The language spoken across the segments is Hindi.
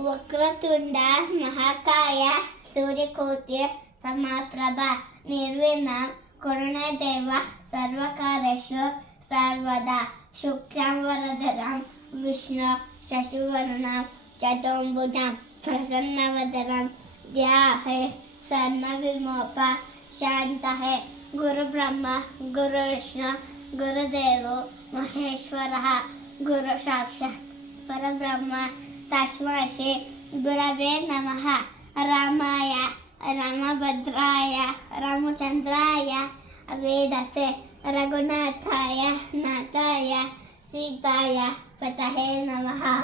वक्रतुंड महाकाय, सूर्यकोटि, समाप्रभा, निर्विघ्नं, करुणादेव सर्वकार्येषु सर्वदा शुक्लां वरदरां विष्णु, शशिवर्णं, चतुर्भुजां, प्रसन्नवदनं ध्याहे सर्वविमोपा शान्तः गुरुब्रह्मा, गुरुविष्णु, गुरुदेवो, महेश्वरः, गुरुसाक्षात्, परब्रह्म श्री गुरवे नमः। रामाय, रामभद्राय, रामचन्द्राय वेदसे रघुनाथाय, नाथाय, सीताय, पतये नमः।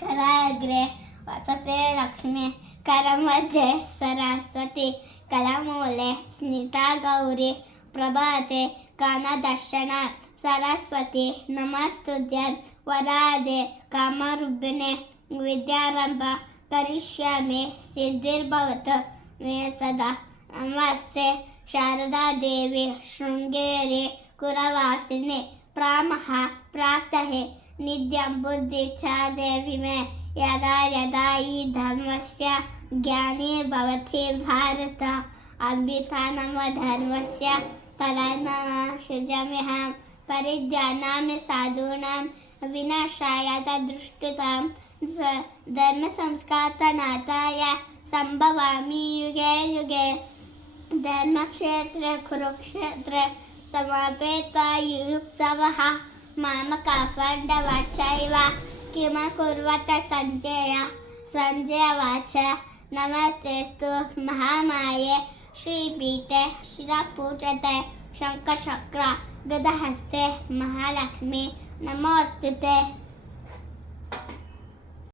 कराग्रे, वसते लक्ष्मी, करमध्ये सरस्वती, कलामूले स्मिता गौरी, प्रभाते, कानदर्शनात्, सरस्वती नमस्तुभ्यं वरादे, कामरूपिणे विद्यारम्भ करिष्यामि सिद्धिर्भवतु मे सदा नमस्ते शारदादेवी शृङ्गेरी कुरवासिनी प्रामः प्राप्तः नित्यं बुद्धि च देवि मे यदा यदा हि धर्मस्य ज्ञानीर्भवति भारत। अभिधानमधर्मस्य तदा सृजाम्यहं परिज्ञानामि साधूनां विनाशाय धर्मसंस्कारनाथाय सम्भवामि युगे युगे। धर्म क्षेत्र कुरुक्षेत्र धर्मक्षेत्रे कुरुक्षेत्रे समापेत्वायुत्सवः मामकापाण्डवचैव किमकुर्वत सञ्जय? सञ्जयवाच नमस्तेस्तु महामाये। श्रीपीठे शिरपूजते। शङ्खचक्र, गदहस्ते महालक्ष्मी। नमोऽस्तु ते।